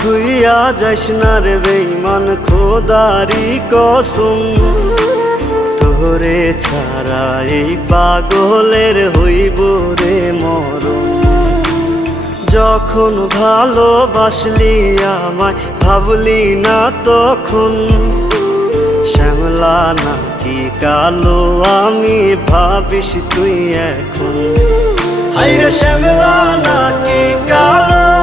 থুইয়া যাইস না রে বেঈমান খোদারি কসম, তোরে ছাড়া এই পাগলের হইব রে মরণ। যখন ভালোবাসলি আমায় ভাবলি না তখন, শ্যামলা নাকি কালো আমি ভাবিস তুই এখন। হায়রে শ্যামলা নাকি কালো